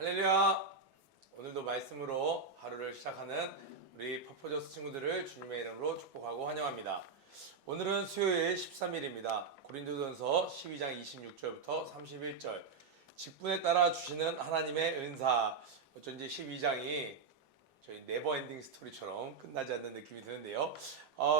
할렐루야! 오늘도 말씀으로 하루를 시작하는 우리 퍼포저스 친구들을 주님의 이름으로 축복하고 환영합니다. 오늘은 수요일 13일입니다. 고린도전서 12장 26절부터 31절 직분에 따라 주시는 하나님의 은사. 어쩐지 12장이 저희 네버엔딩 스토리처럼 끝나지 않는 느낌이 드는데요.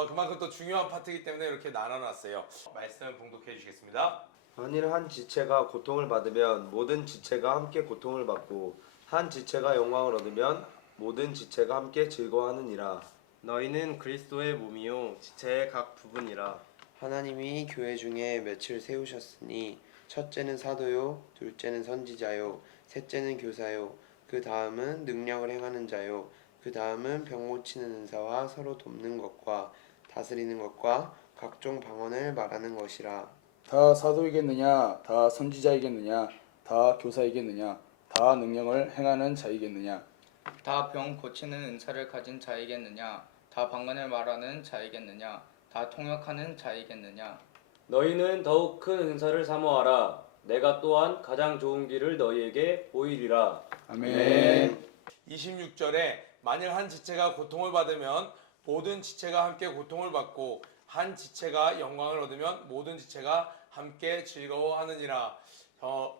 그만큼 또 중요한 파트이기 때문에 이렇게 나눠놨어요. 말씀 봉독해 주시겠습니다. 만일 한 지체가 고통을 받으면 모든 지체가 함께 고통을 받고 한 지체가 영광을 얻으면 모든 지체가 함께 즐거워하느니라. 너희는 그리스도의 몸이요 지체의 각 부분이라. 하나님이 교회 중에 맺을 세우셨으니 첫째는 사도요, 둘째는 선지자요, 셋째는 교사요, 그 다음은 능력을 행하는 자요, 그 다음은 병 고치는 은사와 서로 돕는 것과 다스리는 것과 각종 방언을 말하는 것이라. 다 사도이겠느냐? 다 선지자이겠느냐? 다 교사이겠느냐? 다 능력을 행하는 자이겠느냐? 다 병 고치는 은사를 가진 자이겠느냐? 다 방언을 말하는 자이겠느냐? 다 통역하는 자이겠느냐? 너희는 더욱 큰 은사를 사모하라. 내가 또한 가장 좋은 길을 너희에게 보이리라. 아멘. 26절에 만일 한 지체가 고통을 받으면 모든 지체가 함께 고통을 받고 한 지체가 영광을 얻으면 모든 지체가 함께 즐거워하느니라.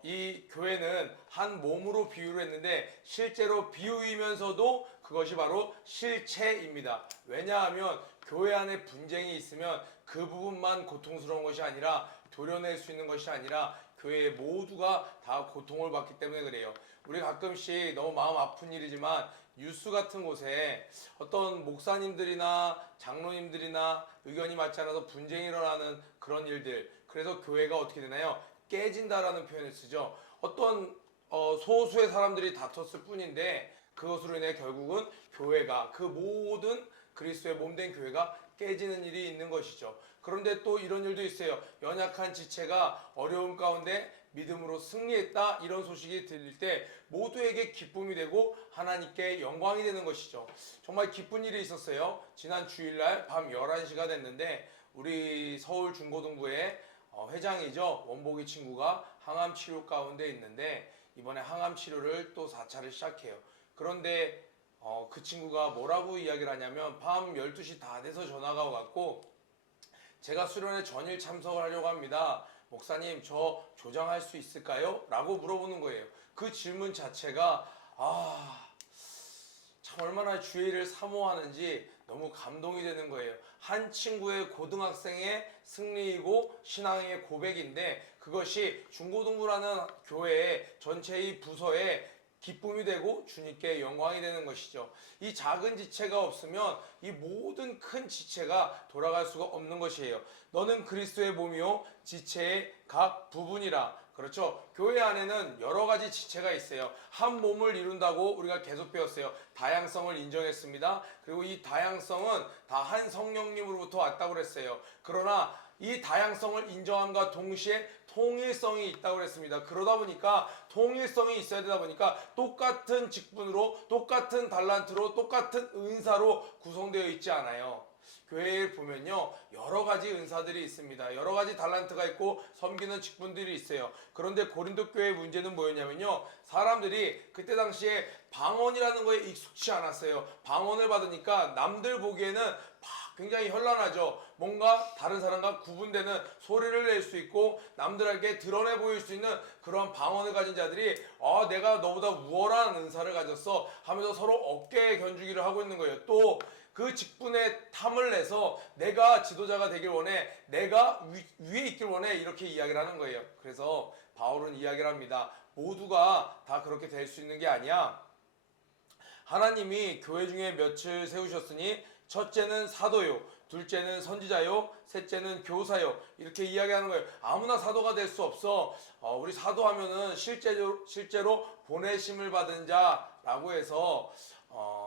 이 교회는 한 몸으로 비유를 했는데 실제로 비유이면서도 그것이 바로 실체입니다. 왜냐하면 교회 안에 분쟁이 있으면 그 부분만 고통스러운 것이 아니라 도려낼 수 있는 것이 아니라 교회 모두가 다 고통을 받기 때문에 그래요. 우리 가끔씩 너무 마음 아픈 일이지만 뉴스 같은 곳에 어떤 목사님들이나 장로님들이나 의견이 맞지 않아서 분쟁이 일어나는 그런 일들, 그래서 교회가 어떻게 되나요? 깨진다라는 표현을 쓰죠. 어떤 소수의 사람들이 다퉜을 뿐인데 그것으로 인해 결국은 교회가, 그 모든 그리스도의 몸된 교회가 깨지는 일이 있는 것이죠. 그런데 또 이런 일도 있어요. 연약한 지체가 어려움 가운데 믿음으로 승리했다, 이런 소식이 들릴 때 모두에게 기쁨이 되고 하나님께 영광이 되는 것이죠. 정말 기쁜 일이 있었어요. 지난 주일날 밤 11시가 됐는데 우리 서울 중고등부의 회장이죠, 원복이 친구가 항암 치료 가운데 있는데 이번에 항암 치료를 또 4차를 시작해요. 그런데 그 친구가 뭐라고 이야기를 하냐면 밤 12시 다 돼서 전화가 와갖고 제가 수련회 전일 참석을 하려고 합니다. 목사님, 저 조장할 수 있을까요? 라고 물어보는 거예요. 그 질문 자체가 참 얼마나 주의를 사모하는지 너무 감동이 되는 거예요. 한 친구의 고등학생의 승리이고 신앙의 고백인데 그것이 중고등부라는 교회의 전체의 부서에 기쁨이 되고 주님께 영광이 되는 것이죠. 이 작은 지체가 없으면 이 모든 큰 지체가 돌아갈 수가 없는 것이에요. 너는 그리스도의 몸이요 지체의 각 부분이라. 그렇죠. 교회 안에는 여러 가지 지체가 있어요. 한 몸을 이룬다고 우리가 계속 배웠어요. 다양성을 인정했습니다. 그리고 이 다양성은 다 한 성령님으로부터 왔다고 그랬어요. 그러나 이 다양성을 인정함과 동시에 통일성이 있다고 그랬습니다. 그러다 보니까 통일성이 있어야 되다 보니까 똑같은 직분으로, 똑같은 달란트로, 똑같은 은사로 구성되어 있지 않아요. 교회에 보면요, 여러 가지 은사들이 있습니다. 여러 가지 달란트가 있고 섬기는 직분들이 있어요. 그런데 고린도 교회의 문제는 뭐였냐면요, 사람들이 그때 당시에 방언이라는 거에 익숙치 않았어요. 방언을 받으니까 남들 보기에는 굉장히 현란하죠. 뭔가 다른 사람과 구분되는 소리를 낼 수 있고 남들에게 드러내 보일 수 있는 그런 방언을 가진 자들이 내가 너보다 우월한 은사를 가졌어 하면서 서로 어깨에 견주기를 하고 있는 거예요. 또 그 직분에 탐을 내서 내가 지도자가 되길 원해, 내가 위에 있길 원해, 이렇게 이야기를 하는 거예요. 그래서 바울은 이야기를 합니다. 모두가 다 그렇게 될 수 있는 게 아니야. 하나님이 교회 중에 몇을 세우셨으니 첫째는 사도요, 둘째는 선지자요, 셋째는 교사요, 이렇게 이야기하는 거예요. 아무나 사도가 될 수 없어. 우리 사도하면은 실제로 보내심을 받은 자라고 해서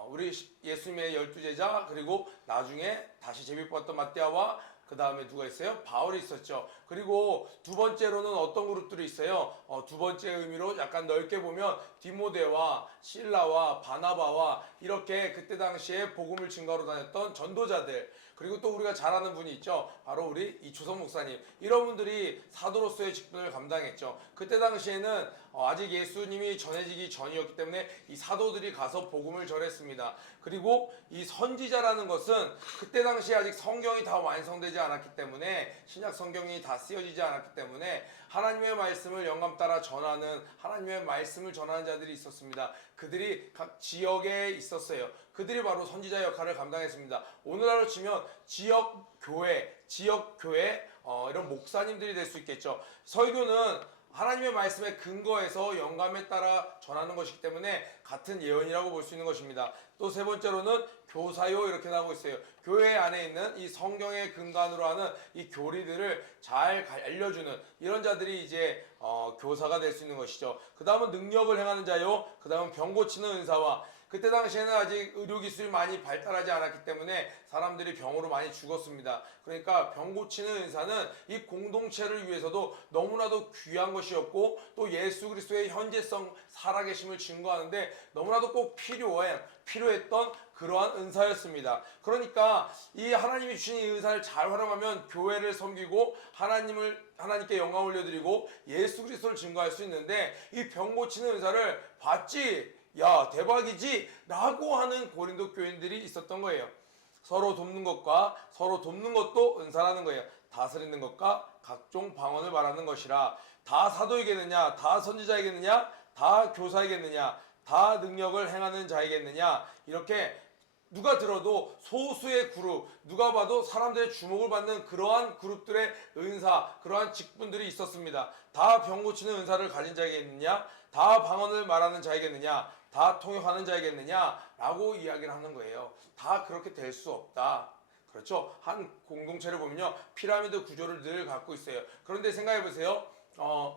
우리 예수님의 12제자, 그리고 나중에 다시 제비뽑았던 마띠아와 그 다음에 누가 있어요? 바울이 있었죠. 그리고 두 번째로는 어떤 그룹들이 있어요? 두 번째 의미로 약간 넓게 보면 디모데와 실라와 바나바와 이렇게 그때 당시에 복음을 증거하러 다녔던 전도자들, 그리고 또 우리가 잘 아는 분이 있죠. 바로 우리 이초성 목사님. 이런 분들이 사도로서의 직분을 감당했죠. 그때 당시에는 아직 예수님이 전해지기 전이었기 때문에 이 사도들이 가서 복음을 전했습니다. 그리고 이 선지자라는 것은 그때 당시에 아직 성경이 다 완성되지 않았기 때문에, 신약 성경이 다 쓰여지지 않았기 때문에 하나님의 말씀을 영감 따라 전하는, 하나님의 말씀을 전하는 자들이 있었습니다. 그들이 각 지역에 있었어요. 그들이 바로 선지자 역할을 감당했습니다. 오늘날로 치면 지역 교회 이런 목사님들이 될 수 있겠죠. 설교는 하나님의 말씀에 근거해서 영감에 따라 전하는 것이기 때문에 같은 예언이라고 볼 수 있는 것입니다. 또 세 번째로는 교사요 이렇게 나오고 있어요. 교회 안에 있는 이 성경의 근간으로 하는 이 교리들을 잘 알려주는 이런 자들이 이제 교사가 될 수 있는 것이죠. 그 다음은 능력을 행하는 자요. 그 다음은 병 고치는 은사와, 그때 당시에는 아직 의료기술이 많이 발달하지 않았기 때문에 사람들이 병으로 많이 죽었습니다. 그러니까 병 고치는 은사는 이 공동체를 위해서도 너무나도 귀한 것이었고, 또 예수 그리스도의 현재성 살아계심을 증거하는데 너무나도 꼭 필요했던 그러한 은사였습니다. 그러니까 이 하나님이 주신 이 은사를 잘 활용하면 교회를 섬기고 하나님께 영광 올려드리고 예수 그리스도를 증거할 수 있는데, 이 병 고치는 은사를 받지, 야 대박이지 라고 하는 고린도 교인들이 있었던 거예요. 서로 돕는 것도 은사라는 거예요. 다스리는 것과 각종 방언을 말하는 것이라. 다 사도이겠느냐, 다 선지자이겠느냐, 다 교사이겠느냐, 다 능력을 행하는 자이겠느냐. 이렇게 누가 들어도 소수의 그룹, 누가 봐도 사람들의 주목을 받는 그러한 그룹들의 은사, 그러한 직분들이 있었습니다. 다 병 고치는 은사를 가진 자이겠느냐, 다 방언을 말하는 자이겠느냐, 다 통역하는 자이겠느냐 라고 이야기를 하는 거예요. 다 그렇게 될 수 없다. 그렇죠? 한 공동체를 보면요, 피라미드 구조를 늘 갖고 있어요. 그런데 생각해 보세요.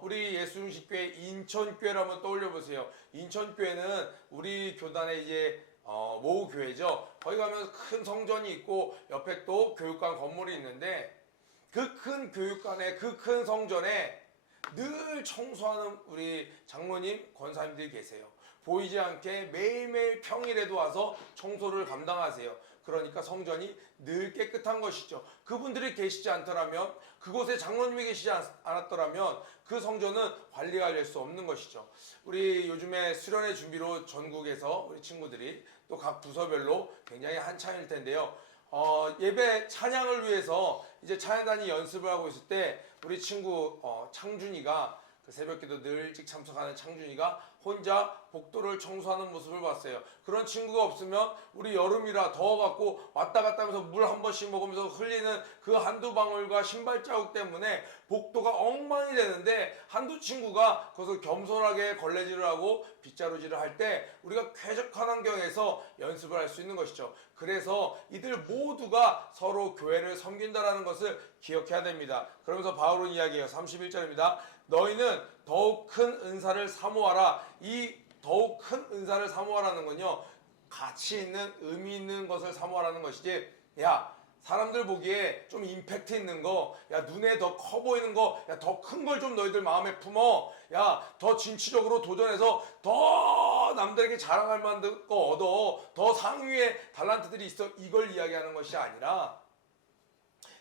우리 예수님식교회 인천교회를 한번 떠올려 보세요. 인천교회는 우리 교단의 이제 모교회죠. 거기 가면 큰 성전이 있고 옆에 또 교육관 건물이 있는데, 그 큰 교육관에, 그 큰 성전에 늘 청소하는 우리 장로님, 권사님들이 계세요. 보이지 않게 매일매일 평일에도 와서 청소를 감당하세요. 그러니까 성전이 늘 깨끗한 것이죠. 그분들이 계시지 않더라면, 그곳에 장로님이 계시지 않았더라면 그 성전은 관리가 될 수 없는 것이죠. 우리 요즘에 수련회 준비로 전국에서 우리 친구들이 또 각 부서별로 굉장히 한창일 텐데요. 예배 찬양을 위해서 이제 찬양단이 연습을 하고 있을 때 우리 친구 창준이가, 그 새벽기도 늘 일찍 참석하는 창준이가 혼자 복도를 청소하는 모습을 봤어요. 그런 친구가 없으면 우리 여름이라 더워갖고 왔다 갔다 하면서 물 한 번씩 먹으면서 흘리는 그 한두 방울과 신발 자국 때문에 복도가 엉망이 되는데, 한두 친구가 거기서 겸손하게 걸레질을 하고 빗자루질을 할 때 우리가 쾌적한 환경에서 연습을 할 수 있는 것이죠. 그래서 이들 모두가 서로 교회를 섬긴다라는 것을 기억해야 됩니다. 그러면서 바울은 이야기해요. 31절입니다. 너희는 더욱 큰 은사를 사모하라. 이 더욱 큰 은사를 사모하라는 건요, 가치 있는, 의미 있는 것을 사모하라는 것이지, 야 사람들 보기에 좀 임팩트 있는 거, 야 눈에 더 커 보이는 거, 야 더 큰 걸 좀 너희들 마음에 품어, 야 더 진취적으로 도전해서 더 남들에게 자랑할 만한 거 얻어, 더 상위의 달란트들이 있어, 이걸 이야기하는 것이 아니라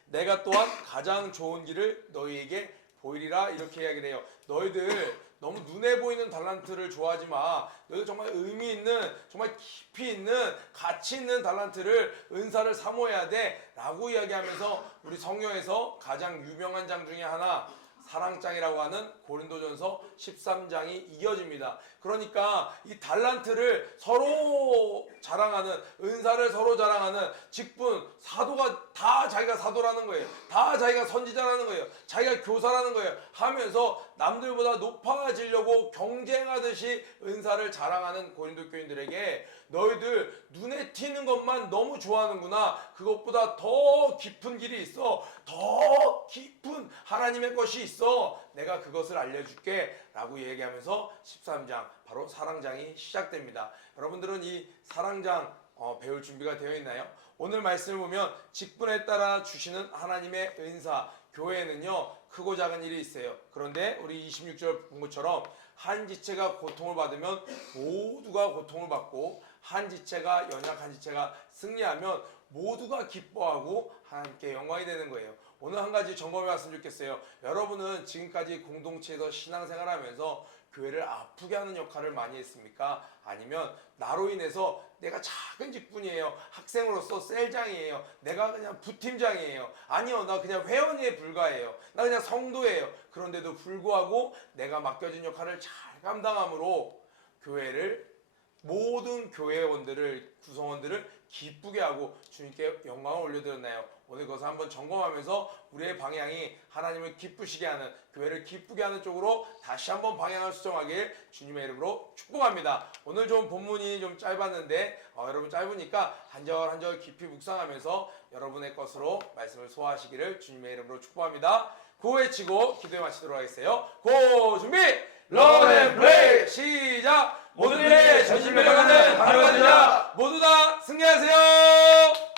내가 또한 가장 좋은 길을 너희에게 보이리라, 이렇게 이야기를 해요. 너희들 너무 눈에 보이는 달란트를 좋아하지 마. 너희들 정말 의미 있는, 정말 깊이 있는, 가치 있는 달란트를, 은사를 사모해야 돼 라고 이야기하면서 우리 성경에서 가장 유명한 장 중에 하나, 사랑장이라고 하는 고린도전서 13장이 이어집니다. 그러니까 이 달란트를 서로 자랑하는, 은사를 서로 자랑하는 직분, 사도가 다 자기가 사도라는 거예요. 다 자기가 선지자라는 거예요. 자기가 교사라는 거예요. 하면서 남들보다 높아지려고 경쟁하듯이 은사를 자랑하는 고린도 교인들에게, 너희들 눈에 튀는 것만 너무 좋아하는구나. 그것보다 더 깊은 길이 있어. 더 깊은 하나님의 것이 있어. 내가 그것을 알려줄게 라고 얘기하면서 13장, 바로 사랑장이 시작됩니다. 여러분들은 이 사랑장 배울 준비가 되어 있나요? 오늘 말씀을 보면 직분에 따라 주시는 하나님의 은사, 교회는요 크고 작은 일이 있어요. 그런데 우리 26절 본 것처럼 한 지체가 고통을 받으면 모두가 고통을 받고 한 지체가 연약한 지체가 승리하면 모두가 기뻐하고 하나님께 영광이 되는 거예요. 오늘 한 가지 점검해 왔으면 좋겠어요. 여러분은 지금까지 공동체에서 신앙생활하면서 교회를 아프게 하는 역할을 많이 했습니까? 아니면 나로 인해서 내가 작은 직분이에요. 학생으로서 셀장이에요. 내가 그냥 부팀장이에요. 아니요, 나 그냥 회원에 불과해요. 나 그냥 성도예요. 그런데도 불구하고 내가 맡겨진 역할을 잘 감당함으로 교회를 모든 교회원들을 구성원들을 기쁘게 하고 주님께 영광을 올려드렸나요? 오늘 그것을 한번 점검하면서 우리의 방향이 하나님을 기쁘시게 하는, 교회를 기쁘게 하는 쪽으로 다시 한번 방향을 수정하길 주님의 이름으로 축복합니다. 오늘 좀 본문이 좀 짧았는데 여러분 짧으니까 한 절 한 절 깊이 묵상하면서 여러분의 것으로 말씀을 소화하시기를 주님의 이름으로 축복합니다. 구호 외치고 기도에 마치도록 하겠어요. 고 준비! 런 앤 플레이! 시작! 모든 일에 전심 매력하는 바로가 되자 모두 다 승리하세요!